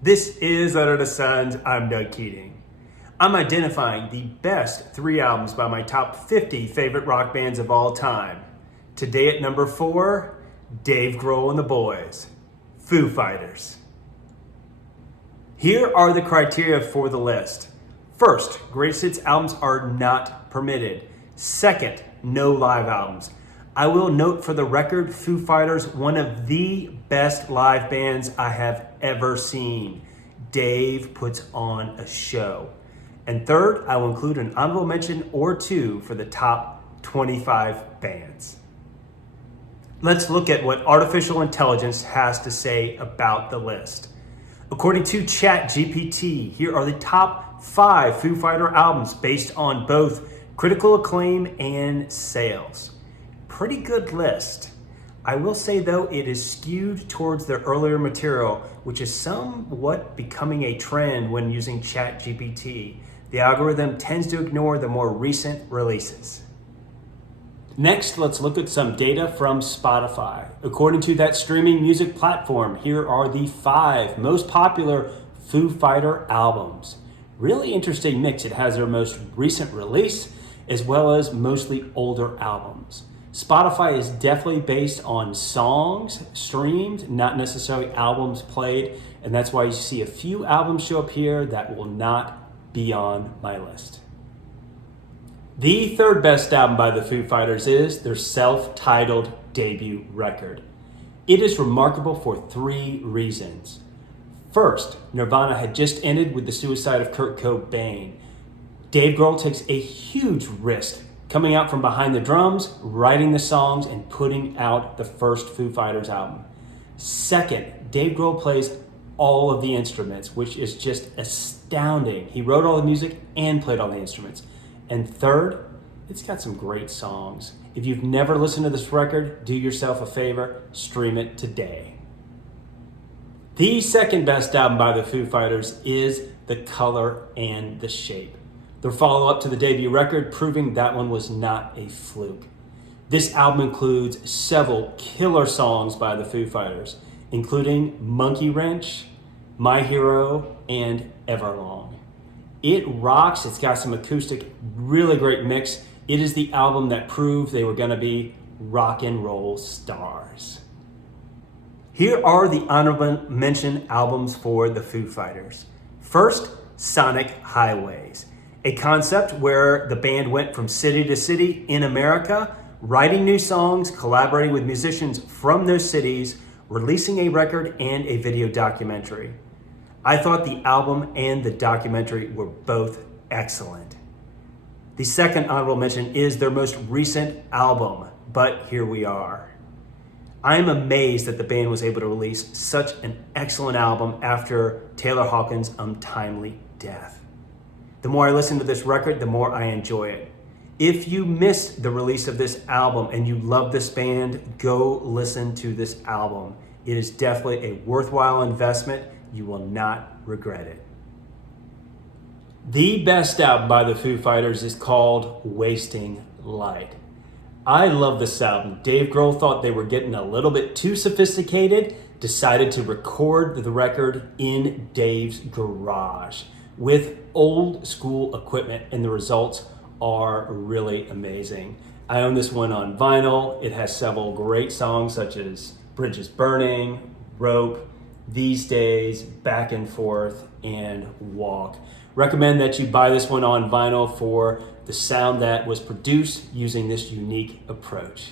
This is Under the Suns. I'm Doug Keating. I'm identifying the best 3 albums by my top 50 favorite rock bands of all time. Today at number 4, Dave Grohl and the Boys, Foo Fighters. Here are the criteria for the list. First, greatest hits albums are not permitted. Second, no live albums. I will note for the record, Foo Fighters, one of the best live bands I have ever seen. Dave puts on a show. And third, I will include an honorable mention or 2 for the top 25 bands. Let's look at what artificial intelligence has to say about the list. According to ChatGPT, here are the top 5 Foo Fighter albums based on both critical acclaim and sales. Pretty good list. I will say though, it is skewed towards their earlier material, which is somewhat becoming a trend when using ChatGPT. The algorithm tends to ignore the more recent releases. Next, let's look at some data from Spotify. According to that streaming music platform, here are the 5 most popular Foo Fighter albums. Really interesting mix. It has their most recent release as well as mostly older albums. Spotify is definitely based on songs streamed, not necessarily albums played, and that's why you see a few albums show up here that will not be on my list. The third best album by the Foo Fighters is their self-titled debut record. It is remarkable for 3 reasons. First, Nirvana had just ended with the suicide of Kurt Cobain. Dave Grohl takes a huge risk coming out from behind the drums, writing the songs, and putting out the first Foo Fighters album. Second, Dave Grohl plays all of the instruments, which is just astounding. He wrote all the music and played all the instruments. And third, it's got some great songs. If you've never listened to this record, do yourself a favor, stream it today. The second best album by the Foo Fighters is The Color and the Shape. Their follow-up to the debut record, proving that one was not a fluke. This album includes several killer songs by the Foo Fighters, including Monkey Wrench, My Hero, and Everlong. It rocks. It's got some acoustic, really great mix. It is the album that proved they were going to be rock and roll stars. Here are the honorable mention albums for the Foo Fighters. First, Sonic Highways, a concept where the band went from city to city in America, writing new songs, collaborating with musicians from those cities, releasing a record and a video documentary. I thought the album and the documentary were both excellent. The second honorable mention is their most recent album, But Here We Are. I'm amazed that the band was able to release such an excellent album after Taylor Hawkins' untimely death. The more I listen to this record, the more I enjoy it. If you missed the release of this album and you love this band, go listen to this album. It is definitely a worthwhile investment. You will not regret it. The best album by the Foo Fighters is called Wasting Light. I love this album. Dave Grohl thought they were getting a little bit too sophisticated, decided to record the record in Dave's garage with old school equipment, and the results are really amazing. I own this one on vinyl. It has several great songs such as Bridges Burning, Rope, These Days, Back and Forth, and Walk. Recommend that you buy this one on vinyl for the sound that was produced using this unique approach.